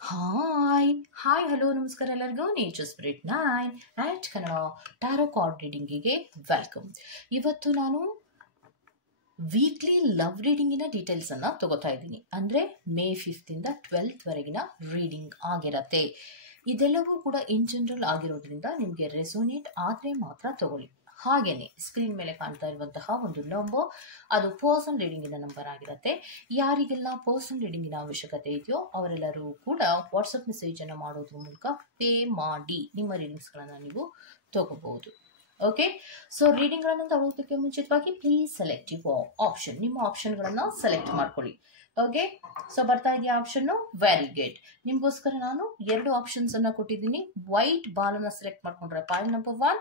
Hi hi hello ನಮಸ್ಕಾರ ಎಲ್ಲರಿಗೂ nature spirit 9 ಆಟ್ Kannada tarot card ರೀಡಿಂಗಿಗೆ welcome. ಇವತ್ತು ನಾನು ವೀಕ್ಲಿ ಲವ್ ರೀಡಿಂಗಿನ ಡೀಟೇಲ್ಸ್ ಅನ್ನ ತಗೋತಾ ಇದ್ದೀನಿ. ಅಂದ್ರೆ ಮೇ 5th ಇಂದ 12th ವರೆಗಿನ ರೀಡಿಂಗ್ ಆಗಿರತ್ತೆ. ಇದೆಲ್ಲವೂ ಕೂಡ ಇನ್ ಜನರಲ್ ಆಗಿರೋದ್ರಿಂದ ನಿಮಗೆ ರೆಸೋನೇಟ್ ಆದ್ರೆ ಮಾತ್ರ ತಗೊಳ್ಳಿ. ಹಾಗೇನೆ ಸ್ಕ್ರೀನ್ ಮೇಲೆ ಕಾಣ್ತಾ ಇರುವಂತಹ ಒಂದು ನಂಬರ್, ಅದು ಪರ್ಸನಲ್ ರೀಡಿಂಗಿನ ನಂಬರ್ ಆಗಿರುತ್ತೆ. ಯಾರಿಗೆಲ್ಲ ಪರ್ಸನಲ್ ರೀಡಿಂಗಿನ ಅವಶ್ಯಕತೆ ಇದೆಯೋ ಅವರೆಲ್ಲರೂ ಕೂಡ ವಾಟ್ಸಪ್ ಮೆಸೇಜ್ ಅನ್ನು ಮಾಡೋದ್ರ ಮೂಲಕ ಪೇ ಮಾಡಿ ನಿಮ್ಮ ರೀಡಿಂಗ್ಸ್ ಗಳನ್ನ ನೀವು ತಗೋಬಹುದು. ಓಕೆ, ಸೊ ರೀಡಿಂಗ್ ಗಳನ್ನ ತಗೊಳ್ಳೋದಕ್ಕೆ ಮುಂಚಿತವಾಗಿ ಪ್ಲೀಸ್ ಸೆಲೆಕ್ಟ್ ಯುವರ್ ಆಪ್ಷನ್. ನಿಮ್ಮ ಆಪ್ಷನ್ ಗಳನ್ನ ಸೆಲೆಕ್ಟ್ ಮಾಡ್ಕೊಳ್ಳಿ. ಓಕೆ, ಸೊ ಬರ್ತಾ ಇದೆಯಾ ಆಪ್ಷನ್? Very good. ನಿಮ್ಗೋಸ್ಕರ ನಾನು 2 ಆಪ್ಷನ್ಸ್ ಅನ್ನ ಕೊಟ್ಟಿದ್ದೀನಿ. ವೈಟ್ ಬಾಲ್ ಅನ್ನ ಸೆಲೆಕ್ಟ್ ಮಾಡ್ಕೊಂಡ್ರೆ ಪೈಲ್ ನಂಬರ್ 1,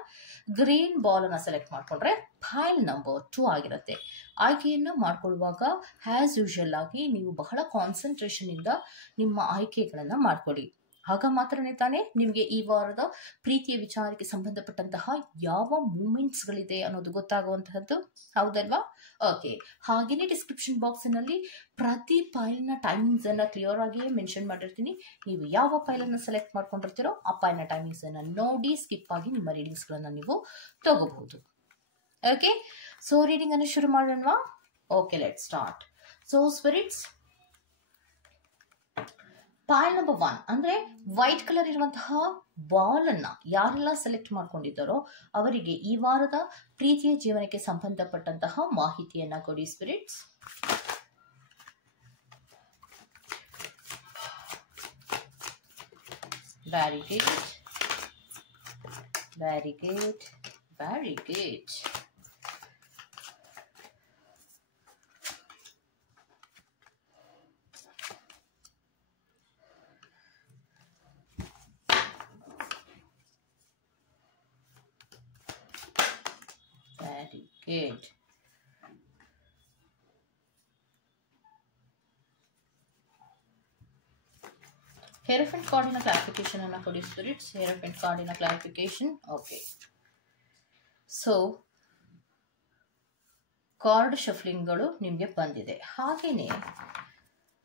ಗ್ರೀನ್ ಬಾಲ್ ಅನ್ನ ಸೆಲೆಕ್ಟ್ ಮಾಡ್ಕೊಂಡ್ರೆ ಪೈಲ್ ನಂಬರ್ 2 ಆಗಿರುತ್ತೆ. ಆಯ್ಕೆಯನ್ನ ಮಾಡ್ಕೊಳ್ಳುವಾಗ ಆಸ್ ಯೂಶುವಲ್ ಆಗಿ ನೀವು ಬಹಳ ಕಾನ್ಸಂಟ್ರೇಷನ್ ಇಂದ ನಿಮ್ಮ ಆಯ್ಕೆಗಳನ್ನ ಮಾಡ್ಕೊಳ್ಳಿ. ಆಗ ಮಾತ್ರನೇ ತಾನೇ ನಿಮಗೆ ಈ ವಾರದ ಪ್ರೀತಿಯ ವಿಚಾರಕ್ಕೆ ಸಂಬಂಧಪಟ್ಟಂತಹ ಯಾವ ಮೂಮೆಂಟ್ಸ್ ಗಳಿದೆ ಅನ್ನೋದು ಗೊತ್ತಾಗುವಂತಹದ್ದು, ಹೌದಲ್ವಾ? ಓಕೆ, ಹಾಗೇನೆ ಡಿಸ್ಕ್ರಿಪ್ಷನ್ ಬಾಕ್ಸ್ ನಲ್ಲಿ ಪ್ರತಿ ಫೈಲ್ನ ಟೈಮಿಂಗ್ಸ್ ಅನ್ನ ಕ್ಲಿಯರ್ ಆಗಿ ಮೆನ್ಷನ್ ಮಾಡಿರ್ತೀನಿ. ನೀವು ಯಾವ ಫೈಲ್ ಅನ್ನ ಸೆಲೆಕ್ಟ್ ಮಾಡ್ಕೊಂಡಿರ್ತೀರೋ ಆ ಫೈಲ್ನ ಟೈಮಿಂಗ್ಸ್ ಅನ್ನ ನೋಡಿ ಸ್ಕಿಪ್ ಆಗಿ ನಿಮ್ಮ ರೀಡಿಂಗ್ಸ್ ಗಳನ್ನ ನೀವು ತಗೋಬಹುದು. ಓಕೆ, ಸೊ ರೀಡಿಂಗ್ ಅನ್ನು ಶುರು ಮಾಡೋಣವಾ? Okay, let start. So spirits, pile number 1 ಅಂದ್ರೆ ವೈಟ್ ಕಲರ್ ಇರುವಂತಹ ಬಾಲ್ ಅನ್ನ ಯಾರೆಲ್ಲ ಸೆಲೆಕ್ಟ್ ಮಾಡ್ಕೊಂಡಿದ್ದಾರೋ ಅವರಿಗೆ ಈ ವಾರದ ಪ್ರೀತಿಯ ಜೀವನಕ್ಕೆ ಸಂಬಂಧಪಟ್ಟಂತಹ ಮಾಹಿತಿಯನ್ನ ಕೊಡಿ spirits. Very good, very good, very good. Very good. Hierophant card in a clarification and a spirits. Hierophant card in a clarification. Okay. So, card ಶಫ್ಲಿಂಗ್ಗಳು ನಿಮಗೆ ಬಂದಿದೆ. ಹಾಗೇನೆ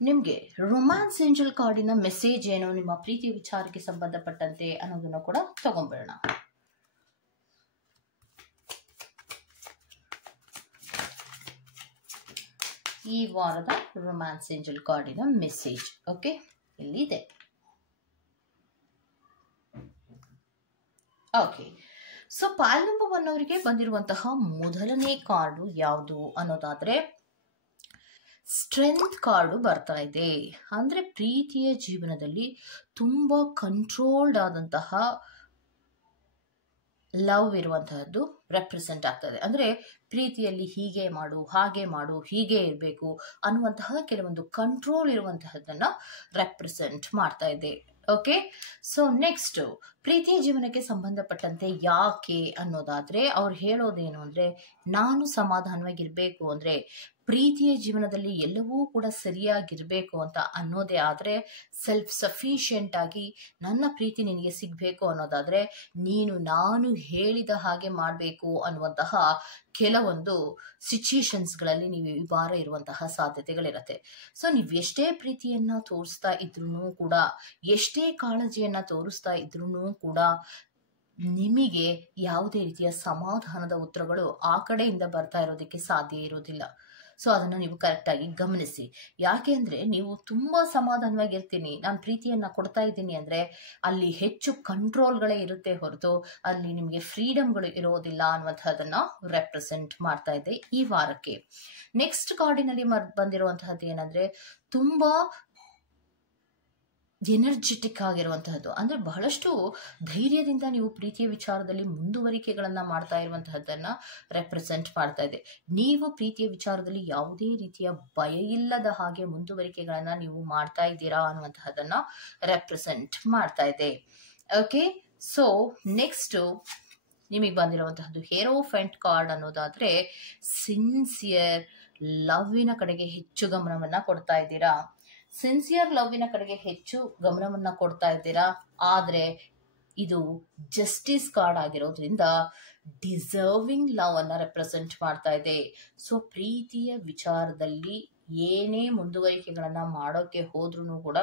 ನಿಮಗೆ ರೊಮ್ಯಾನ್ಸ್ ಏಂಜಲ್ ಕಾರ್ಡಿನ ಮೆಸೇಜ್ ಏನು ನಿಮ್ಮ ಪ್ರೀತಿಯ ವಿಚಾರಕ್ಕೆ ಸಂಬಂಧಪಟ್ಟಂತೆ ಅನ್ನೋದನ್ನ ಕೂಡ ತಗೊಂಡ್ಬಿಡೋಣ. ಈ ವಾರದ ರೊಮ್ಯಾನ್ಸ್ ಏಂಜಲ್ ಕಾರ್ಡಿನ ಮೆಸೇಜ್ ಓಕೆ ಇಲ್ಲಿದೆ. ಓಕೆ, ಸೊ ಪೈಲ್ ನಂಬರ್ 1 ಅವರಿಗೆ ಬಂದಿರುವಂತಹ ಮೊದಲನೇ ಕಾರ್ಡು ಯಾವುದು ಅನ್ನೋದಾದ್ರೆ ಸ್ಟ್ರೆಂತ್ ಕಾರ್ಡು ಬರ್ತಾ ಇದೆ. ಅಂದ್ರೆ ಪ್ರೀತಿಯ ಜೀವನದಲ್ಲಿ ತುಂಬಾ ಕಂಟ್ರೋಲ್ಡ್ ಆದಂತಹ ಲವ್ ಇರುವಂತಹದ್ದು ರೆಪ್ರೆಸೆಂಟ್ ಆಗ್ತದೆ. ಅಂದ್ರೆ ಪ್ರೀತಿಯಲ್ಲಿ ಹೀಗೆ ಮಾಡು, ಹಾಗೆ ಮಾಡು, ಹೀಗೆ ಇರಬೇಕು ಅನ್ನುವಂತಹ ಕೆಲವೊಂದು ಕಂಟ್ರೋಲ್ ಇರುವಂತಹದ್ದನ್ನ ರೆಪ್ರೆಸೆಂಟ್ ಮಾಡ್ತಾ ಇದೆ. ಓಕೆ, ಸೊ ನೆಕ್ಸ್ಟ್ ಪ್ರೀತಿಯ ಜೀವನಕ್ಕೆ ಸಂಬಂಧಪಟ್ಟಂತೆ ಯಾಕೆ ಅನ್ನೋದಾದ್ರೆ ಅವ್ರು ಹೇಳೋದೇನು ಅಂದ್ರೆ, ನಾನು ಸಮಾಧಾನವಾಗಿರ್ಬೇಕು ಅಂದ್ರೆ ಪ್ರೀತಿಯ ಜೀವನದಲ್ಲಿ ಎಲ್ಲವೂ ಕೂಡ ಸರಿಯಾಗಿರ್ಬೇಕು ಅಂತ ಅನ್ನೋದೇ ಆದ್ರೆ, ಸೆಲ್ಫ್ ಸಫಿಶಿಯೆಂಟ್ ಆಗಿ ನನ್ನ ಪ್ರೀತಿ ನಿನಗೆ ಸಿಗ್ಬೇಕು ಅನ್ನೋದಾದ್ರೆ ನೀನು ನಾನು ಹೇಳಿದ ಹಾಗೆ ಮಾಡಬೇಕು ಅನ್ನುವಂತಹ ಕೆಲವೊಂದು ಸಿಚುಯೇಷನ್ಸ್ ಗಳಲ್ಲಿ ನೀವು ಈ ವಾರ ಇರುವಂತಹ ಸಾಧ್ಯತೆಗಳಿರತ್ತೆ. ಸೊ ನೀವು ಎಷ್ಟೇ ಪ್ರೀತಿಯನ್ನ ತೋರಿಸ್ತಾ ಇದ್ರೂ ಕೂಡ, ಎಷ್ಟೇ ಕಾಳಜಿಯನ್ನ ತೋರಿಸ್ತಾ ಇದ್ರೂ ಕೂಡ ನಿಮಗೆ ಯಾವುದೇ ರೀತಿಯ ಸಮಾಧಾನದ ಉತ್ತರಗಳು ಆ ಕಡೆಯಿಂದ ಬರ್ತಾ ಇರೋದಕ್ಕೆ ಸಾಧ್ಯ ಇರೋದಿಲ್ಲ. ಸೊ ಅದನ್ನ ನೀವು ಕರೆಕ್ಟ್ ಆಗಿ ಗಮನಿಸಿ. ಯಾಕೆ ಅಂದ್ರೆ ನೀವು ತುಂಬಾ ಸಮಾಧಾನವಾಗಿರ್ತೀನಿ, ನಾನು ಪ್ರೀತಿಯನ್ನ ಕೊಡ್ತಾ ಇದ್ದೀನಿ ಅಂದ್ರೆ ಅಲ್ಲಿ ಹೆಚ್ಚು ಕಂಟ್ರೋಲ್ಗಳೇ ಇರುತ್ತೆ ಹೊರತು ಅಲ್ಲಿ ನಿಮಗೆ ಫ್ರೀಡಮ್ಗಳು ಇರೋದಿಲ್ಲ ಅನ್ನುವಂಥದ್ದನ್ನ ರೆಪ್ರೆಸೆಂಟ್ ಮಾಡ್ತಾ ಇದೆ ಈ ವಾರಕ್ಕೆ. ನೆಕ್ಸ್ಟ್ ಕಾರ್ಡಿನಲ್ಲಿ ಬಂದಿರುವಂತಹದ್ದು ಏನಂದ್ರೆ ತುಂಬಾ ಎನರ್ಜೆಟಿಕ್ ಆಗಿರುವಂತಹದ್ದು. ಅಂದ್ರೆ ಬಹಳಷ್ಟು ಧೈರ್ಯದಿಂದ ನೀವು ಪ್ರೀತಿಯ ವಿಚಾರದಲ್ಲಿ ಮುಂದುವರಿಕೆಗಳನ್ನ ಮಾಡ್ತಾ ಇರುವಂತಹದ್ದನ್ನ ರೆಪ್ರೆಸೆಂಟ್ ಮಾಡ್ತಾ ಇದೆ. ನೀವು ಪ್ರೀತಿಯ ವಿಚಾರದಲ್ಲಿ ಯಾವುದೇ ರೀತಿಯ ಭಯ ಇಲ್ಲದ ಹಾಗೆ ಮುಂದುವರಿಕೆಗಳನ್ನ ನೀವು ಮಾಡ್ತಾ ಇದ್ದೀರಾ ಅನ್ನುವಂತಹದ್ದನ್ನ ರೆಪ್ರೆಸೆಂಟ್ ಮಾಡ್ತಾ ಇದೆ. ಓಕೆ, ಸೊ ನೆಕ್ಸ್ಟ್ ನಿಮಗೆ ಬಂದಿರುವಂತಹದ್ದು ಹೇರೋಫೆಂಟ್ ಕಾರ್ಡ್ ಅನ್ನೋದಾದ್ರೆ ಸಿನ್ಸಿಯರ್ ಲವ್ವಿನ ಕಡೆಗೆ ಹೆಚ್ಚು ಗಮನವನ್ನ ಕೊಡ್ತಾ ಇದ್ದೀರಾ. ಸಿನ್ಸಿಯರ್ ಲವ್ವಿನ ಕಡೆಗೆ ಹೆಚ್ಚು ಗಮನವನ್ನ ಕೊಡ್ತಾ ಇದ್ದೀರಾ. ಆದ್ರೆ ಇದು ಜಸ್ಟಿಸ್ ಕಾರ್ಡ್ ಆಗಿರೋದ್ರಿಂದ ಡಿಸರ್ವಿಂಗ್ ಲವ್ ಅನ್ನ ರೆಪ್ರೆಸೆಂಟ್ ಮಾಡ್ತಾ ಇದೆ. ಸೊ ಪ್ರೀತಿಯ ವಿಚಾರದಲ್ಲಿ ಏನೇ ಮುಂದುವರಿಕೆಗಳನ್ನ ಮಾಡೋಕೆ ಹೋದ್ರೂ ಕೂಡ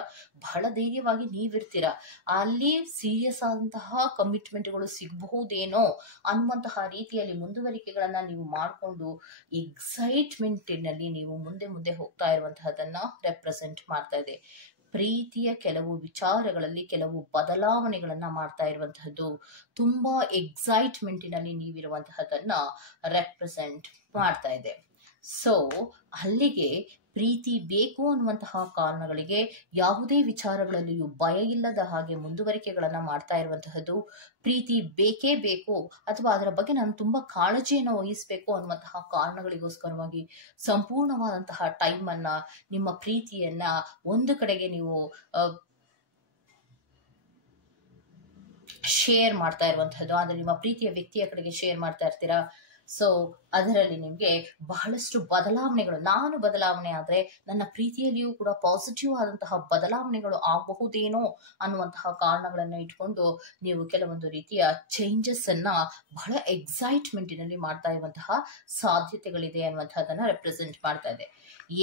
ಬಹಳ ಧೈರ್ಯವಾಗಿ ನೀವಿರ್ತೀರಾ. ಅಲ್ಲಿ ಸೀರಿಯಸ್ ಆದಂತಹ ಕಮಿಟ್ಮೆಂಟ್ಗಳು ಸಿಗಬಹುದೇನೋ ಅನ್ನುವಂತಹ ರೀತಿಯಲ್ಲಿ ಮುಂದುವರಿಕೆಗಳನ್ನ ನೀವು ಮಾಡಿಕೊಂಡು ಎಕ್ಸೈಟ್ಮೆಂಟಿನಲ್ಲಿ ನೀವು ಮುಂದೆ ಮುಂದೆ ಹೋಗ್ತಾ ಇರುವಂತಹದನ್ನ ರೆಪ್ರೆಸೆಂಟ್ ಮಾಡ್ತಾ ಇದೆ. ಪ್ರೀತಿಯ ಕೆಲವು ವಿಚಾರಗಳಲ್ಲಿ ಕೆಲವು ಬದಲಾವಣೆಗಳನ್ನ ಮಾಡ್ತಾ ಇರುವಂತಹದ್ದು, ತುಂಬಾ ಎಕ್ಸೈಟ್ಮೆಂಟಿನಲ್ಲಿ ನೀವಿರುವಂತಹದನ್ನ ರೆಪ್ರೆಸೆಂಟ್ ಮಾಡ್ತಾ ಇದೆ. ಸೊ ಅಲ್ಲಿಗೆ ಪ್ರೀತಿ ಬೇಕು ಅನ್ನುವಂತಹ ಕಾರಣಗಳಿಗೆ ಯಾವುದೇ ವಿಚಾರಗಳಲ್ಲಿಯೂ ಭಯ ಇಲ್ಲದ ಹಾಗೆ ಮುಂದುವರಿಕೆಗಳನ್ನ ಮಾಡ್ತಾ ಇರುವಂತಹದ್ದು, ಪ್ರೀತಿ ಬೇಕೇ ಬೇಕು ಅಥವಾ ಅದರ ಬಗ್ಗೆ ನಾನು ತುಂಬಾ ಕಾಳಜಿಯನ್ನು ವಹಿಸಬೇಕು ಅನ್ನುವಂತಹ ಕಾರಣಗಳಿಗೋಸ್ಕರವಾಗಿ ಸಂಪೂರ್ಣವಾದಂತಹ ಟೈಮ್ ಅನ್ನ, ನಿಮ್ಮ ಪ್ರೀತಿಯನ್ನ ಒಂದು ಕಡೆಗೆ ನೀವು ಶೇರ್ ಮಾಡ್ತಾ ಇರುವಂತಹದ್ದು, ಅಂದ್ರೆ ನಿಮ್ಮ ಪ್ರೀತಿಯ ವ್ಯಕ್ತಿಯ ಕಡೆಗೆ ಶೇರ್ ಮಾಡ್ತಾ ಇರ್ತೀರಾ. ಸೊ ಅದರಲ್ಲಿ ನಿಮ್ಗೆ ಬಹಳಷ್ಟು ಬದಲಾವಣೆಗಳು, ನಾನು ಬದಲಾವಣೆ ಆದ್ರೆ ನನ್ನ ಪ್ರೀತಿಯಲ್ಲಿಯೂ ಕೂಡ ಪಾಸಿಟಿವ್ ಆದಂತಹ ಬದಲಾವಣೆಗಳು ಆಗಬಹುದೇನೋ ಅನ್ನುವಂತಹ ಕಾರಣಗಳನ್ನ ಇಟ್ಕೊಂಡು ನೀವು ಕೆಲವೊಂದು ರೀತಿಯ ಚೇಂಜಸ್ ಅನ್ನ ಬಹಳ ಎಕ್ಸೈಟ್ಮೆಂಟಿನಲ್ಲಿ ಮಾಡ್ತಾ ಇರುವಂತಹ ಸಾಧ್ಯತೆಗಳಿದೆ ಅನ್ನುವಂಥದ್ದನ್ನ ರೆಪ್ರೆಸೆಂಟ್ ಮಾಡ್ತಾ ಇದೆ.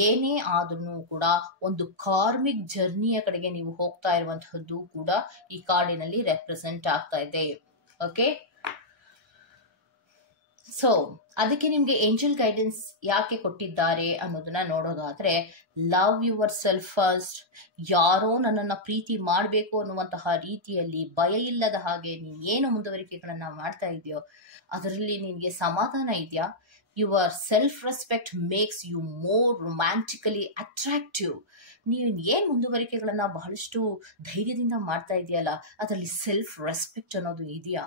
ಏನೇ ಆದ್ರೂ ಕೂಡ ಒಂದು ಕಾರ್ಮಿಕ್ ಜರ್ನಿಯ ಕಡೆಗೆ ನೀವು ಹೋಗ್ತಾ ಇರುವಂತಹದ್ದು ಕೂಡ ಈ ಕಾರ್ಡಿನಲ್ಲಿ ರೆಪ್ರೆಸೆಂಟ್ ಆಗ್ತಾ ಇದೆ. ಓಕೆ, ಸೊ ಅದಕ್ಕೆ ನಿಮ್ಗೆ ಏಂಜಲ್ ಗೈಡೆನ್ಸ್ ಯಾಕೆ ಕೊಟ್ಟಿದ್ದಾರೆ ಅನ್ನೋದನ್ನ ನೋಡೋದಾದ್ರೆ, ಲವ್ ಯುವರ್ ಸೆಲ್ಫ್ ಫಸ್ಟ್. ಯಾರೋ ನನ್ನನ್ನ ಪ್ರೀತಿ ಮಾಡಬೇಕು ಅನ್ನುವಂತಹ ರೀತಿಯಲ್ಲಿ ಭಯ ಇಲ್ಲದ ಹಾಗೆ ನೀನ್ ಏನು ಮುಂದುವರಿಕೆಗಳನ್ನ ಮಾಡ್ತಾ ಇದೆಯೋ ಅದರಲ್ಲಿ ನಿನ್ಗೆ ಸಮಾಧಾನ ಇದೆಯಾ? Your self respect makes you more romantically attractive. ನೀವು ಏನ್ ಮುಂದುವರಿಕೆಗಳನ್ನ ಬಹಳಷ್ಟು ಧೈರ್ಯದಿಂದ ಮಾಡ್ತಾ ಇದೆಯಲ್ಲ, ಅದರಲ್ಲಿ ಸೆಲ್ಫ್ ರೆಸ್ಪೆಕ್ಟ್ ಅನ್ನೋದು ಇದೆಯಾ?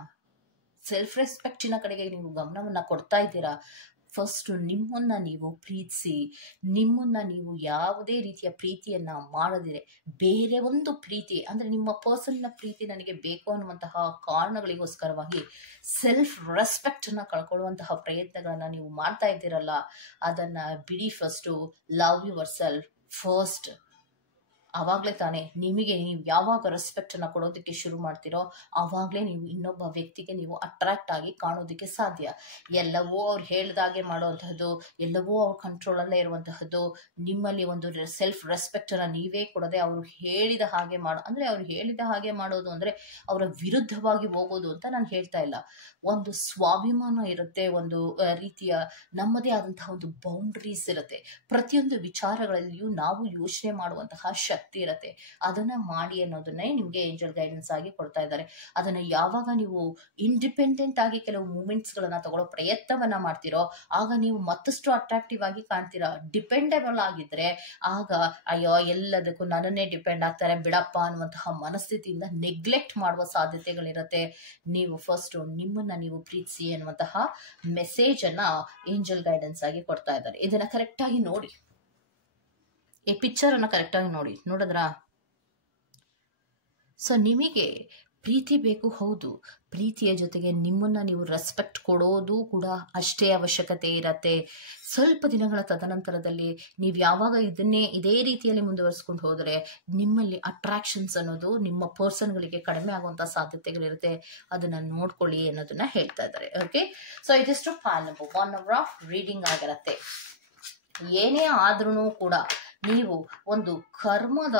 ಸೆಲ್ಫ್ ರೆಸ್ಪೆಕ್ಟಿನ ಕಡೆಗೆ ನೀವು ಗಮನವನ್ನ ಕೊಡ್ತಾ ಇದ್ದೀರಾ? ಫಸ್ಟ್ ನಿಮ್ಮನ್ನ ನೀವು ಪ್ರೀತಿಸಿ, ನಿಮ್ಮನ್ನ ನೀವು ಯಾವುದೇ ರೀತಿಯ ಪ್ರೀತಿಯನ್ನ ಮಾಡದಿರೆ ಬೇರೆ ಒಂದು ಪ್ರೀತಿ, ಅಂದ್ರೆ ನಿಮ್ಮ ಪರ್ಸನ್ನ ಪ್ರೀತಿ ನನಗೆ ಬೇಕು ಅನ್ನುವಂತಹ ಕಾರಣಗಳಿಗೋಸ್ಕರವಾಗಿ ಸೆಲ್ಫ್ ರೆಸ್ಪೆಕ್ಟ್ ಅನ್ನ ಕಳ್ಕೊಳ್ಳುವಂತಹ ಪ್ರಯತ್ನಗಳನ್ನ ನೀವು ಮಾಡ್ತಾ ಇದ್ದೀರಲ್ಲ, ಅದನ್ನ ಬಿಡಿ. First love yourself first. ಆವಾಗ್ಲೇ ತಾನೇ ನಿಮಗೆ ನೀವು ಯಾವಾಗ ರೆಸ್ಪೆಕ್ಟ್ ಅನ್ನ ಕೊಡೋದಕ್ಕೆ ಶುರು ಮಾಡ್ತೀರೋ ಆವಾಗ್ಲೇ ನೀವು ಇನ್ನೊಬ್ಬ ವ್ಯಕ್ತಿಗೆ ನೀವು ಅಟ್ರಾಕ್ಟ್ ಆಗಿ ಕಾಣೋದಕ್ಕೆ ಸಾಧ್ಯ. ಎಲ್ಲವೂ ಅವ್ರು ಹೇಳ್ದಾಗೆ ಮಾಡುವಂತಹದ್ದು, ಎಲ್ಲವೂ ಅವ್ರ ಕಂಟ್ರೋಲ್ ಅಲ್ಲೇ ಇರುವಂತಹದ್ದು, ನಿಮ್ಮಲ್ಲಿ ಒಂದು ಸೆಲ್ಫ್ ರೆಸ್ಪೆಕ್ಟ್ ಅನ್ನ ನೀವೇ ಕೊಡದೆ ಅವ್ರು ಹೇಳಿದ ಹಾಗೆ ಅಂದ್ರೆ ಅವ್ರು ಹೇಳಿದ ಹಾಗೆ ಮಾಡೋದು ಅಂದ್ರೆ ಅವರ ವಿರುದ್ಧವಾಗಿ ಹೋಗೋದು ಅಂತ ನಾನು ಹೇಳ್ತಾ ಇಲ್ಲ. ಒಂದು ಸ್ವಾಭಿಮಾನ ಇರುತ್ತೆ, ಒಂದು ರೀತಿಯ ನಮ್ಮದೇ ಆದಂತಹ ಒಂದು ಬೌಂಡ್ರೀಸ್ ಇರುತ್ತೆ. ಪ್ರತಿಯೊಂದು ವಿಚಾರಗಳಲ್ಲಿಯೂ ನಾವು ಯೋಚನೆ ಮಾಡುವಂತಹ ಶಕ್ತಿ ಇರುತ್ತೆ. ಅದನ್ನ ಮಾಡಿ ಅನ್ನೋದನ್ನೇ ನಿಮ್ಗೆ ಏಂಜಲ್ ಗೈಡೆನ್ಸ್ ಆಗಿ ಕೊಡ್ತಾ ಇದ್ದಾರೆ. ಅದನ್ನ ಯಾವಾಗ ನೀವು ಇಂಡಿಪೆಂಡೆಂಟ್ ಆಗಿ ಕೆಲವು ಮೂಮೆಂಟ್ಸ್ ಗಳನ್ನ ತಗೊಳ್ಳೋ ಪ್ರಯತ್ನವನ್ನ ಮಾಡ್ತಿರೋ ಆಗ ನೀವು ಮತ್ತಷ್ಟು ಅಟ್ರಾಕ್ಟಿವ್ ಆಗಿ ಕಾಣ್ತೀರಾ. ಡಿಪೆಂಡೆಬಲ್ ಆಗಿದ್ರೆ ಆಗ ಅಯ್ಯೋ ಎಲ್ಲದಕ್ಕೂ ನನ್ನನ್ನೇ ಡಿಪೆಂಡ್ ಆಗ್ತಾರೆ ಬಿಡಪ್ಪ ಅನ್ನುವಂತಹ ಮನಸ್ಥಿತಿಯಿಂದ ನೆಗ್ಲೆಕ್ಟ್ ಮಾಡುವ ಸಾಧ್ಯತೆಗಳಿರುತ್ತೆ. ನೀವು ಫಸ್ಟ್ ನಿಮ್ಮನ್ನ ನೀವು ಪ್ರೀತಿಸಿ ಅನ್ನುವಂತಹ ಮೆಸೇಜ್ ಅನ್ನ ಏಂಜಲ್ ಗೈಡೆನ್ಸ್ ಆಗಿ ಕೊಡ್ತಾ ಇದ್ದಾರೆ. ಇದನ್ನ ಕರೆಕ್ಟ್ ಆಗಿ ನೋಡಿ, ಈ ಪಿಕ್ಚರ್ ಅನ್ನ ಕರೆಕ್ಟ್ ಆಗಿ ನೋಡಿದ್ರಾ? ಸೊ ನಿಮಗೆ ಪ್ರೀತಿ ಬೇಕು, ಹೌದು. ಪ್ರೀತಿಯ ಜೊತೆಗೆ ನಿಮ್ಮನ್ನ ನೀವು ರೆಸ್ಪೆಕ್ಟ್ ಕೊಡೋದು ಕೂಡ ಅಷ್ಟೇ ಅವಶ್ಯಕತೆ ಇರತ್ತೆ. ಸ್ವಲ್ಪ ದಿನಗಳ ತದನಂತರದಲ್ಲಿ ನೀವು ಯಾವಾಗ ಇದೇ ರೀತಿಯಲ್ಲಿ ಮುಂದುವರಿಸ್ಕೊಂಡು ಹೋದರೆ ನಿಮ್ಮಲ್ಲಿ ಅಟ್ರಾಕ್ಷನ್ಸ್ ಅನ್ನೋದು ನಿಮ್ಮ ಪರ್ಸನ್ಗಳಿಗೆ ಕಡಿಮೆ ಆಗುವಂತ ಸಾಧ್ಯತೆಗಳಿರುತ್ತೆ. ಅದನ್ನ ನೋಡ್ಕೊಳ್ಳಿ ಅನ್ನೋದನ್ನ ಹೇಳ್ತಾ ಇದ್ದಾರೆ. ಓಕೆ, ಸೊ ಇದಿಷ್ಟು ಪ್ಯಾನ್ ನಂಬರ್ 1 ಅವರ ರೀಡಿಂಗ್ ಆಗಿರತ್ತೆ. ಏನೇ ಆದ್ರೂ ಕೂಡ ನೀವು ಒಂದು ಕರ್ಮದ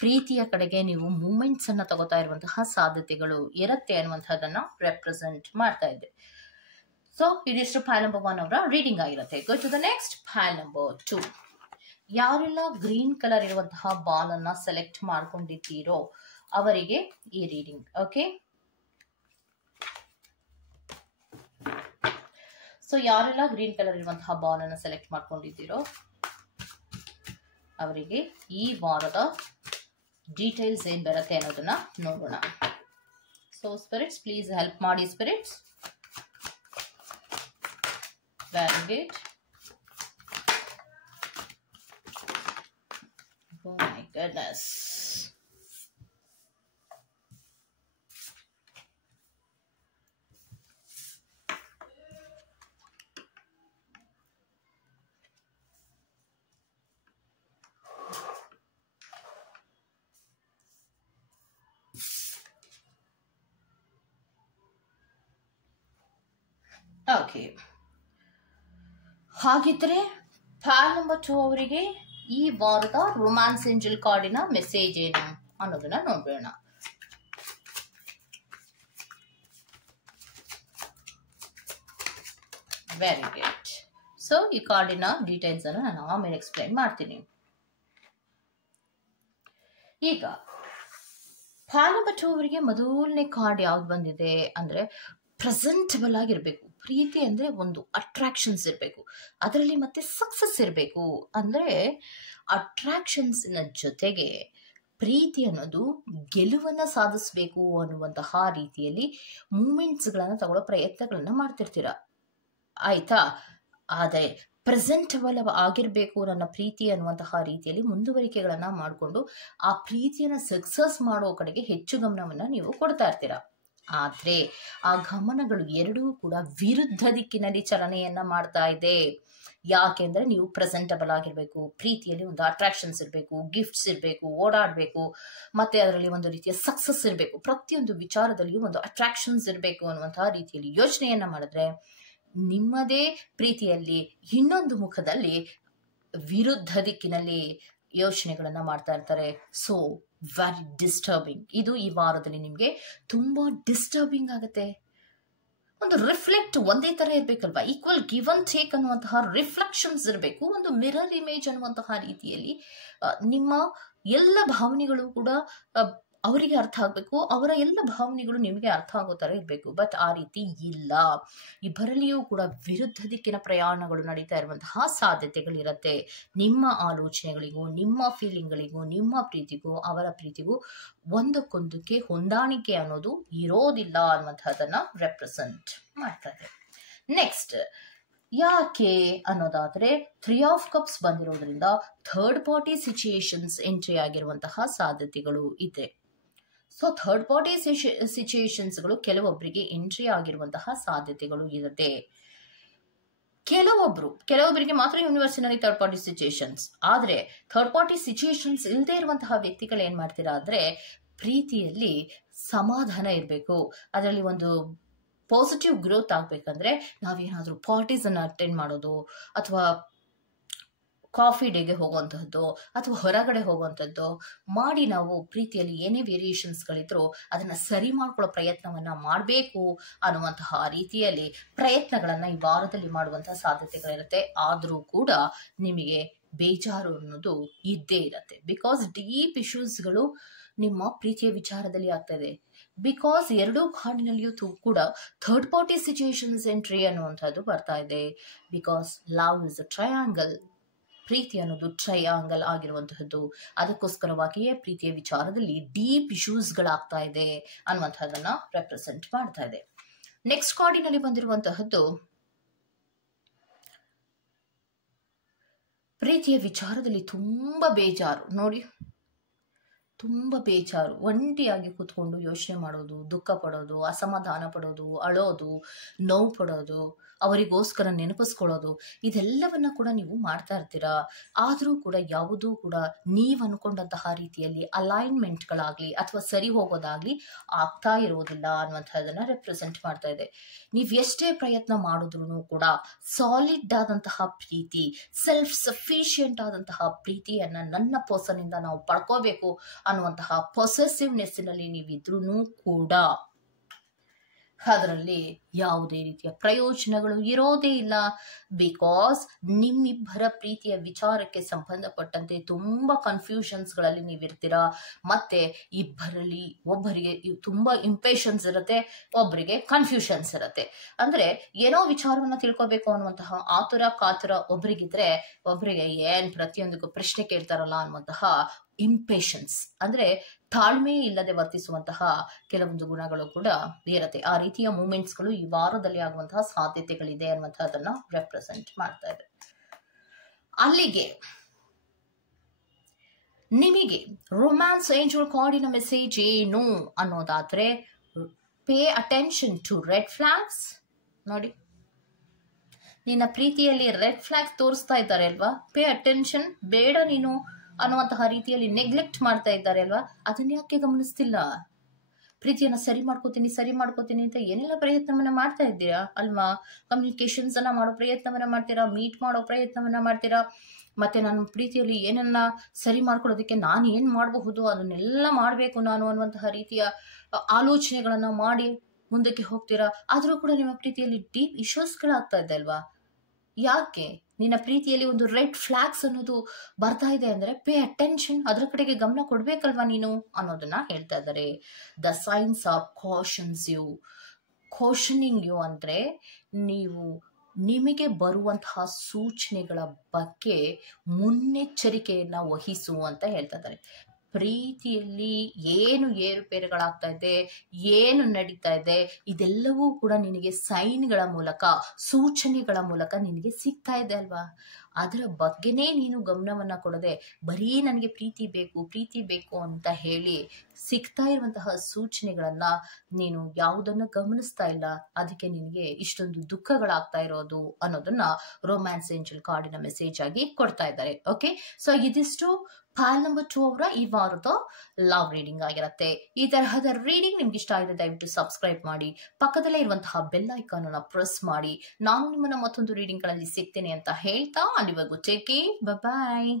ಪ್ರೀತಿಯ ಕಡೆಗೆ ನೀವು ಮೂಮೆಂಟ್ಸ್ ಅನ್ನ ತಗೋತಾ ಇರುವಂತಹ ಸಾಧ್ಯತೆಗಳು ಇರುತ್ತೆ ಅನ್ನುವಂಥದ್ದನ್ನ ರೆಪ್ರೆಸೆಂಟ್ ಮಾಡ್ತಾ ಇದೆ. ಸೊ ಇದಿಷ್ಟು ಪ್ಯಾನ್ ನಂಬರ್ 1 ಅವರ ರೀಡಿಂಗ್ ಆಗಿರುತ್ತೆ. Go to the next pan number 2. ಯಾರೆಲ್ಲ ಗ್ರೀನ್ ಕಲರ್ ಇರುವಂತಹ ಬಾಲ್ ಅನ್ನ ಸೆಲೆಕ್ಟ್ ಮಾಡ್ಕೊಂಡಿದ್ದೀರೋ ಅವರಿಗೆ ಈ ರೀಡಿಂಗ್. ಓಕೆ, ಸೊ ಯಾರೆಲ್ಲ ಗ್ರೀನ್ ಕಲರ್ ಇರುವಂತಹ ಬಾಲ್ ಅನ್ನ ಸೆಲೆಕ್ಟ್ ಮಾಡ್ಕೊಂಡಿದ್ದೀರೋ ಅವರಿಗೆ ಈ ವಾರದ ಡೀಟೇಲ್ಸ್ ಏನ್ ಬರುತ್ತೆ ಅನ್ನೋದನ್ನ ನೋಡೋಣ. ಸೊ ಸ್ಪಿರಿಟ್ಸ್ ಪ್ಲೀಸ್ ಹೆಲ್ಪ್ ಮಾಡಿ. Spirits, very good. Oh my goodness. Okay, ಹಾಗಿದ್ರೆ ಪ್ಯಾನ್ ನಂಬರ್ 2 ಅವರಿಗೆ ಈ ವಾರದ ರೊಮ್ಯಾನ್ಸ್ ಏಂಜಲ್ ಕಾರ್ಡಿನ ಮೆಸೇಜ್ ಏನು ಅನ್ನೋದನ್ನ ನೋಡೋಣ. Very good. ಸೊ ಈ ಕಾರ್ಡಿನ ಡೀಟೇಲ್ಸ್ ಅನ್ನು ನಾನು ಆಮೇಲೆ ಎಕ್ಸ್ಪ್ಲೈನ್ ಮಾಡ್ತೀನಿ. ಈಗ ಫಾಲಬಟು ಅವರಿಗೆ ಮೊದಲನೇ ಕಾರ್ಡ್ ಯಾವ್ದು ಬಂದಿದೆ ಅಂದ್ರೆ ಪ್ರೆಸೆಂಟಬಲ್ ಆಗಿರ್ಬೇಕು. ಪ್ರೀತಿ ಅಂದ್ರೆ ಒಂದು ಅಟ್ರಾಕ್ಷನ್ಸ್ ಇರಬೇಕು, ಅದರಲ್ಲಿ ಮತ್ತೆ ಸಕ್ಸಸ್ ಇರಬೇಕು. ಅಂದ್ರೆ ಅಟ್ರಾಕ್ಷನ್ಸ್ ನ ಜೊತೆಗೆ ಪ್ರೀತಿ ಅನ್ನೋದು ಗೆಲುವನ್ನ ಸಾಧಿಸಬೇಕು ಅನ್ನುವಂತಹ ರೀತಿಯಲ್ಲಿ ಮೂಮೆಂಟ್ಸ್ ಗಳನ್ನ ತಗೊಳ್ಳೋ ಪ್ರಯತ್ನಗಳನ್ನ ಮಾಡ್ತಿರ್ತೀರ, ಆಯ್ತಾ? ಆದರೆ ಪ್ರೆಸೆಂಟಬಲ್ ಆಗಿರ್ಬೇಕು ನನ್ನ ಪ್ರೀತಿ ಅನ್ನುವಂತಹ ರೀತಿಯಲ್ಲಿ ಮುಂದುವರಿಕೆಗಳನ್ನ ಮಾಡಿಕೊಂಡು ಆ ಪ್ರೀತಿಯನ್ನ ಸಕ್ಸಸ್ ಮಾಡೋ ಕಡೆಗೆ ಹೆಚ್ಚು ಗಮನವನ್ನ ನೀವು ಕೊಡ್ತಾ ಇರ್ತೀರ. ಆದ್ರೆ ಆ ಗಮನಗಳು ಎರಡೂ ಕೂಡ ವಿರುದ್ಧ ದಿಕ್ಕಿನಲ್ಲಿ ಚಲನೆಯನ್ನ ಮಾಡ್ತಾ ಇದೆ. ಯಾಕೆಂದ್ರೆ ನೀವು ಪ್ರೆಸೆಂಟಬಲ್ ಆಗಿರ್ಬೇಕು, ಪ್ರೀತಿಯಲ್ಲಿ ಒಂದು ಅಟ್ರಾಕ್ಷನ್ಸ್ ಇರಬೇಕು, ಗಿಫ್ಟ್ಸ್ ಇರಬೇಕು, ಓಡಾಡಬೇಕು, ಮತ್ತೆ ಅದರಲ್ಲಿ ಒಂದು ರೀತಿಯ ಸಕ್ಸಸ್ ಇರಬೇಕು, ಪ್ರತಿಯೊಂದು ವಿಚಾರದಲ್ಲಿಯೂ ಒಂದು ಅಟ್ರಾಕ್ಷನ್ಸ್ ಇರಬೇಕು ಅನ್ನುವಂತಹ ರೀತಿಯಲ್ಲಿ ಯೋಚನೆಯನ್ನ ಮಾಡಿದ್ರೆ ನಿಮ್ಮದೇ ಪ್ರೀತಿಯಲ್ಲಿ ಇನ್ನೊಂದು ಮುಖದಲ್ಲಿ ವಿರುದ್ಧ ದಿಕ್ಕಿನಲ್ಲಿ ಯೋಚನೆಗಳನ್ನ ಮಾಡ್ತಾ ಇರ್ತಾರೆ. So very disturbing. ಇದು ಈ ವಾರದಲ್ಲಿ ನಿಮ್ಗೆ ತುಂಬಾ ಡಿಸ್ಟರ್ಬಿಂಗ್ ಆಗುತ್ತೆ. ಒಂದು ರಿಫ್ಲೆಕ್ಟ್ ಒಂದೇ ತರ ಇರ್ಬೇಕಲ್ವಾ, ಈಕ್ವಲ್ ಗಿವ್ ಅಂಡ್ ಟೇಕ್ ಅನ್ನುವಂತಹ ರಿಫ್ಲೆಕ್ಷನ್ಸ್ ಇರಬೇಕು. ಒಂದು ಮಿರರ್ ಇಮೇಜ್ ಅನ್ನುವಂತಹ ರೀತಿಯಲ್ಲಿ ನಿಮ್ಮ ಎಲ್ಲ ಭಾವನೆಗಳು ಕೂಡ ಅವರಿಗೆ ಅರ್ಥ ಆಗ್ಬೇಕು, ಅವರ ಎಲ್ಲ ಭಾವನೆಗಳು ನಿಮಗೆ ಅರ್ಥ ಆಗೋ ತರ ಇರಬೇಕು. ಬಟ್ ಆ ರೀತಿ ಇಲ್ಲ. ಇಬ್ಬರಲ್ಲಿಯೂ ಕೂಡ ವಿರುದ್ಧ ದಿಕ್ಕಿನ ಪ್ರಯಾಣಗಳು ನಡೀತಾ ಇರುವಂತಹ ಸಾಧ್ಯತೆಗಳಿರುತ್ತೆ. ನಿಮ್ಮ ಆಲೋಚನೆಗಳಿಗೂ, ನಿಮ್ಮ ಫೀಲಿಂಗ್ಗಳಿಗೂ, ನಿಮ್ಮ ಪ್ರೀತಿಗೂ, ಅವರ ಪ್ರೀತಿಗೂ ಒಂದಕ್ಕೊಂದಕ್ಕೆ ಹೊಂದಾಣಿಕೆ ಅನ್ನೋದು ಇರೋದಿಲ್ಲ ಅನ್ನುವಂಥದ್ದನ್ನ ರೆಪ್ರೆಸೆಂಟ್ ಮಾಡ್ತಾರೆ. ನೆಕ್ಸ್ಟ್ ಯಾಕೆ ಅನ್ನೋದಾದ್ರೆ 3 ಆಫ್ ಕಪ್ಸ್ ಬಂದಿರೋದ್ರಿಂದ ಥರ್ಡ್ ಪಾರ್ಟಿ ಸಿಚುಯೇಷನ್ಸ್ ಎಂಟ್ರಿ ಆಗಿರುವಂತಹ ಸಾಧ್ಯತೆಗಳು ಇದೆ. ಸೊ ಥರ್ಡ್ ಪಾರ್ಟಿ ಸಿಚುಯೇಷನ್ಸ್ಗಳು ಕೆಲವೊಬ್ಬರಿಗೆ ಎಂಟ್ರಿ ಆಗಿರುವಂತಹ ಸಾಧ್ಯತೆಗಳು ಇರುತ್ತೆ. ಕೆಲವೊಬ್ಬರಿಗೆ ಮಾತ್ರ ಯೂನಿವರ್ಸಿನಲ್ಲಿ ಥರ್ಡ್ ಪಾರ್ಟಿ ಸಿಚುಯೇಷನ್ಸ್. ಆದ್ರೆ ಥರ್ಡ್ ಪಾರ್ಟಿ ಸಿಚುಯೇಷನ್ಸ್ ಇಲ್ಲದೆ ಇರುವಂತಹ ವ್ಯಕ್ತಿಗಳು ಏನ್ ಮಾಡ್ತೀರಾ ಅಂದ್ರೆ ಪ್ರೀತಿಯಲ್ಲಿ ಸಮಾಧಾನ ಇರಬೇಕು, ಅದರಲ್ಲಿ ಒಂದು ಪಾಸಿಟಿವ್ ಗ್ರೋತ್ ಆಗ್ಬೇಕಂದ್ರೆ ನಾವೇನಾದ್ರೂ ಪಾರ್ಟೀಸ್ ಅನ್ನ ಅಟೆಂಡ್ ಮಾಡೋದು, ಅಥವಾ ಕಾಫಿ ಡೇಗೆ ಹೋಗುವಂತಹದ್ದು, ಅಥವಾ ಹೊರಗಡೆ ಹೋಗುವಂಥದ್ದು ಮಾಡಿ ನಾವು ಪ್ರೀತಿಯಲ್ಲಿ ಏನೇ ವೇರಿಯೇಷನ್ಸ್ ಗಳಿದ್ರು ಅದನ್ನ ಸರಿ ಮಾಡ್ಕೊಳ್ಳೋ ಪ್ರಯತ್ನವನ್ನ ಮಾಡಬೇಕು ಅನ್ನುವಂತಹ ರೀತಿಯಲ್ಲಿ ಪ್ರಯತ್ನಗಳನ್ನ ಈ ವಾರದಲ್ಲಿ ಮಾಡುವಂತಹ ಸಾಧ್ಯತೆಗಳಿರುತ್ತೆ. ಆದ್ರೂ ಕೂಡ ನಿಮಗೆ ಬೇಜಾರು ಅನ್ನೋದು ಇದ್ದೇ ಇರತ್ತೆ. ಬಿಕಾಸ್ ಡೀಪ್ ಇಶ್ಯೂಸ್ಗಳು ನಿಮ್ಮ ಪ್ರೀತಿಯ ವಿಚಾರದಲ್ಲಿ ಆಗ್ತಾ ಇದೆ. ಬಿಕಾಸ್ ಎರಡೂ ಕಾರ್ಡಿನಲ್ಲಿಯೂ ಕೂಡ ಥರ್ಡ್ ಪಾರ್ಟಿ ಸಿಚುಯೇಷನ್ಸ್ ಎಂಟ್ರಿ ಅನ್ನುವಂಥದ್ದು ಬರ್ತಾ ಇದೆ. Because love is a triangle, ಪ್ರೀತಿ ಅನ್ನೋದು ಟ್ರಯಾಂಗಲ್ ಆಗಿರುವಂತಹದ್ದು. ಅದಕ್ಕೋಸ್ಕರವಾಗಿಯೇ ಪ್ರೀತಿಯ ವಿಚಾರದಲ್ಲಿ ಡೀಪ್ ಇಶ್ಯೂಸ್ಗಳಾಗ್ತಾ ಇದೆ ಅನ್ನುವಂಥದ್ದನ್ನ ರೆಪ್ರೆಸೆಂಟ್ ಮಾಡ್ತಾ ಇದೆ. ನೆಕ್ಸ್ಟ್ ಕಾರ್ಡಿನಲ್ಲಿ ಬಂದಿರುವಂತಹದ್ದು ಪ್ರೀತಿಯ ವಿಚಾರದಲ್ಲಿ ತುಂಬಾ ಬೇಜಾರು. ನೋಡಿ, ತುಂಬಾ ಬೇಜಾರು, ಒಂಟಿಯಾಗಿ ಕೂತ್ಕೊಂಡು ಯೋಚನೆ ಮಾಡೋದು, ದುಃಖ ಪಡೋದು, ಅಸಮಾಧಾನ ಪಡೋದು, ಅಳೋದು, ನೋವು ಪಡೋದು, ಅವರಿಗೋಸ್ಕರ ನೆನಪಿಸ್ಕೊಳ್ಳೋದು, ಇದೆಲ್ಲವನ್ನ ಕೂಡ ನೀವು ಮಾಡ್ತಾ ಇರ್ತೀರಾ. ಆದ್ರೂ ಕೂಡ ಯಾವುದೂ ಕೂಡ ನೀವ್ ಅನ್ಕೊಂಡಂತಹ ರೀತಿಯಲ್ಲಿ ಅಲೈನ್ಮೆಂಟ್ಗಳಾಗ್ಲಿ ಅಥವಾ ಸರಿ ಹೋಗೋದಾಗ್ಲಿ ಆಗ್ತಾ ಇರೋದಿಲ್ಲ ಅನ್ನುವಂಥದ್ದನ್ನ ರೆಪ್ರೆಸೆಂಟ್ ಮಾಡ್ತಾ ಇದೆ. ನೀವ್ ಎಷ್ಟೇ ಪ್ರಯತ್ನ ಮಾಡಿದ್ರು ಕೂಡ ಸಾಲಿಡ್ ಆದಂತಹ ಪ್ರೀತಿ, ಸೆಲ್ಫ್ ಸಫಿಶಿಯಂಟ್ ಆದಂತಹ ಪ್ರೀತಿಯನ್ನ ನನ್ನ ಪರ್ಸನ್ ಇಂದ ನಾವು ಪಡ್ಕೋಬೇಕು ಅನ್ನುವಂತಹ ಪೊಸೆಸಿವ್ನೆಸ್ಸಿನಲ್ಲಿ ನೀವಿದ್ರೂ ಕೂಡ ಅದರಲ್ಲಿ ಯಾವುದೇ ರೀತಿಯ ಪ್ರಯೋಜನಗಳು ಇರೋದೇ ಇಲ್ಲ. ಬಿಕಾಸ್ ನಿಮ್ಮಿಬ್ಬರ ಪ್ರೀತಿಯ ವಿಚಾರಕ್ಕೆ ಸಂಬಂಧಪಟ್ಟಂತೆ ತುಂಬಾ ಕನ್ಫ್ಯೂಷನ್ಸ್ ಗಳಲ್ಲಿ ನೀವಿರ್ತೀರಾ. ಮತ್ತೆ ಇಬ್ಬರಲ್ಲಿ ಒಬ್ಬರಿಗೆ ತುಂಬಾ ಇಂಪೇಷನ್ಸ್ ಇರುತ್ತೆ, ಒಬ್ಬರಿಗೆ ಕನ್ಫ್ಯೂಷನ್ಸ್ ಇರುತ್ತೆ. ಅಂದ್ರೆ ಏನೋ ವಿಚಾರವನ್ನ ತಿಳ್ಕೊಬೇಕು ಅನ್ನುವಂತಹ ಆತುರ ಕಾತುರ ಒಬ್ಬರಿಗಿದ್ರೆ, ಒಬ್ಬರಿಗೆ ಏನ್ ಪ್ರತಿಯೊಂದಕ್ಕೂ ಪ್ರಶ್ನೆ ಕೇಳ್ತಾರಲ್ಲ ಅನ್ನುವಂತಹ ಇಂಪೇಷನ್ಸ್, ಅಂದ್ರೆ ತಾಳ್ಮೆ ಇಲ್ಲದೆ ವರ್ತಿಸುವಂತಹ ಕೆಲವೊಂದು ಗುಣಗಳು ಕೂಡ ಇರುತ್ತೆ. ಆ ರೀತಿಯ ಮೂಮೆಂಟ್ಸ್ ಗಳು ಈ ವಾರದಲ್ಲಿ ಆಗುವಂತಹ ಸಾಧ್ಯತೆಗಳಿದೆ ಅನ್ನುವಂಥದ್ದನ್ನ ರೆಪ್ರೆಸೆಂಟ್ ಮಾಡ್ತಾ ಇದೆ. ಅಲ್ಲಿಗೆ ನಿಮಗೆ ರೊಮ್ಯಾನ್ಸ್ ಏಂಜಲ್ ಕಾರ್ಡಿನ ಮೆಸೇಜ್ ಏನು ಅನ್ನೋದಾದ್ರೆ, pay attention to red flags. ನೋಡಿ, ನಿನ್ನ ಪ್ರೀತಿಯಲ್ಲಿ ರೆಡ್ ಫ್ಲಾಗ್ ತೋರಿಸ್ತಾ ಇದ್ದಾರೆ ಅಲ್ವಾ, ಪೇ ಅಟೆನ್ಷನ್, ಬೇಡ ನೀನು ಅನ್ನುವಂತಹ ರೀತಿಯಲ್ಲಿ ನೆಗ್ಲೆಕ್ಟ್ ಮಾಡ್ತಾ ಇದ್ದಾರೆ ಅಲ್ವಾ, ಅದನ್ನ ಯಾಕೆ ಗಮನಿಸ್ತಿಲ್ಲ? ಪ್ರೀತಿಯನ್ನ ಸರಿ ಮಾಡ್ಕೋತೀನಿ ಅಂತ ಏನೆಲ್ಲ ಪ್ರಯತ್ನವನ್ನ ಮಾಡ್ತಾ ಇದ್ದೀರಾ ಅಲ್ವಾ? ಕಮ್ಯುನಿಕೇಶನ್ಸ್ ಅನ್ನ ಮಾಡೋ ಪ್ರಯತ್ನವನ್ನ ಮಾಡ್ತೀರಾ, ಮೀಟ್ ಮಾಡೋ ಪ್ರಯತ್ನವನ್ನ ಮಾಡ್ತೀರಾ, ಮತ್ತೆ ನನ್ನ ಪ್ರೀತಿಯಲ್ಲಿ ಏನನ್ನ ಸರಿ ಮಾಡ್ಕೊಳ್ಳೋದಕ್ಕೆ ನಾನು ಏನು ಮಾಡಬಹುದು, ಅದನ್ನೆಲ್ಲ ಮಾಡಬೇಕು ನಾನು ಅನ್ನುವಂತಹ ರೀತಿಯ ಆಲೋಚನೆಗಳನ್ನ ಮಾಡಿ ಮುಂದಕ್ಕೆ ಹೋಗ್ತೀರಾ. ಆದರೂ ಕೂಡ ನಿಮ್ಮ ಪ್ರೀತಿಯಲ್ಲಿ ಡೀಪ್ ಇಶ್ಯೂಸ್ಗಳಾಗ್ತಾ ಇದೆ ಅಲ್ವಾ? ಯಾಕೆ? ನಿನ್ನ ಪ್ರೀತಿಯಲ್ಲಿ ಒಂದು ರೆಡ್ ಫ್ಲಾಗ್ಸ್ ಅನ್ನೋದು ಬರ್ತಾ ಇದೆ ಅಂದ್ರೆ ಪೇ ಅಟೆನ್ಷನ್, ಅದರ ಕಡೆಗೆ ಗಮನ ಕೊಡ್ಬೇಕಲ್ವಾ ನೀನು ಅನ್ನೋದನ್ನ ಹೇಳ್ತಾ ಇದ್ದಾರೆ. ದ ಸೈನ್ಸ್ ಆರ್ ಕಾಷನಿಂಗ್ ಯು ಅಂದ್ರೆ ನೀವು ನಿಮಗೆ ಬರುವಂತಹ ಸೂಚನೆಗಳ ಬಗ್ಗೆ ಮುನ್ನೆಚ್ಚರಿಕೆಯನ್ನ ವಹಿಸು ಅಂತ ಹೇಳ್ತಾ ಇದ್ದಾರೆ. ಪ್ರೀತಿಯಲ್ಲಿ ಏನು ಏರುಪೇರುಗಳಾಗ್ತಾ ಇದೆ, ಏನು ನಡೀತಾ ಇದೆ, ಇದೆಲ್ಲವೂ ಕೂಡ ನಿನಗೆ ಸೈನ್ಗಳ ಮೂಲಕ, ಸೂಚನೆಗಳ ಮೂಲಕ ನಿನಗೆ ಸಿಗ್ತಾ ಇದೆ ಅಲ್ವಾ? ಅದರ ಬಗ್ಗೆನೇ ನೀನು ಗಮನವನ್ನ ಕೊಡದೆ ಬರೀ ನನಗೆ ಪ್ರೀತಿ ಬೇಕು ಅಂತ ಹೇಳಿ ಸಿಗ್ತಾ ಇರುವಂತಹ ಸೂಚನೆಗಳನ್ನ ನೀನು ಯಾವುದನ್ನ ಗಮನಿಸ್ತಾ ಇಲ್ಲ, ಅದಕ್ಕೆ ನಿನಗೆ ಇಷ್ಟೊಂದು ದುಃಖಗಳಾಗ್ತಾ ಇರೋದು ಅನ್ನೋದನ್ನ ರೊಮ್ಯಾನ್ಸ್ ಏಂಜಲ್ ಕಾರ್ಡಿನ ಮೆಸೇಜ್ ಆಗಿ ಕೊಡ್ತಾ ಇದ್ದಾರೆ. ಓಕೆ, ಸೊ ಇದಿಷ್ಟು ಫೈಲ್ ನಂಬರ್ 2 ಅವರ ಈ ವಾರದ ಲವ್ ರೀಡಿಂಗ್ ಆಗಿರುತ್ತೆ. ಈ ತರಹದ ರೀಡಿಂಗ್ ನಿಮ್ಗೆ ಇಷ್ಟ ಆಗಿದೆ ದಯವಿಟ್ಟು ಸಬ್ಸ್ಕ್ರೈಬ್ ಮಾಡಿ, ಪಕ್ಕದಲ್ಲೇ ಇರುವಂತಹ ಬೆಲ್ ಐಕಾನ್ ಅನ್ನ ಪ್ರೆಸ್ ಮಾಡಿ. ನಾನು ನಿಮ್ಮನ್ನ ಮತ್ತೊಂದು ರೀಡಿಂಗ್ ಗಳಲ್ಲಿ ಸಿಗ್ತೇನೆ ಅಂತ ಹೇಳ್ತಾ ಅಲ್ಲಿವರೆಗೂ ಟೇಕ್ ಕೇರ್, ಬೈ ಬಾಯ್.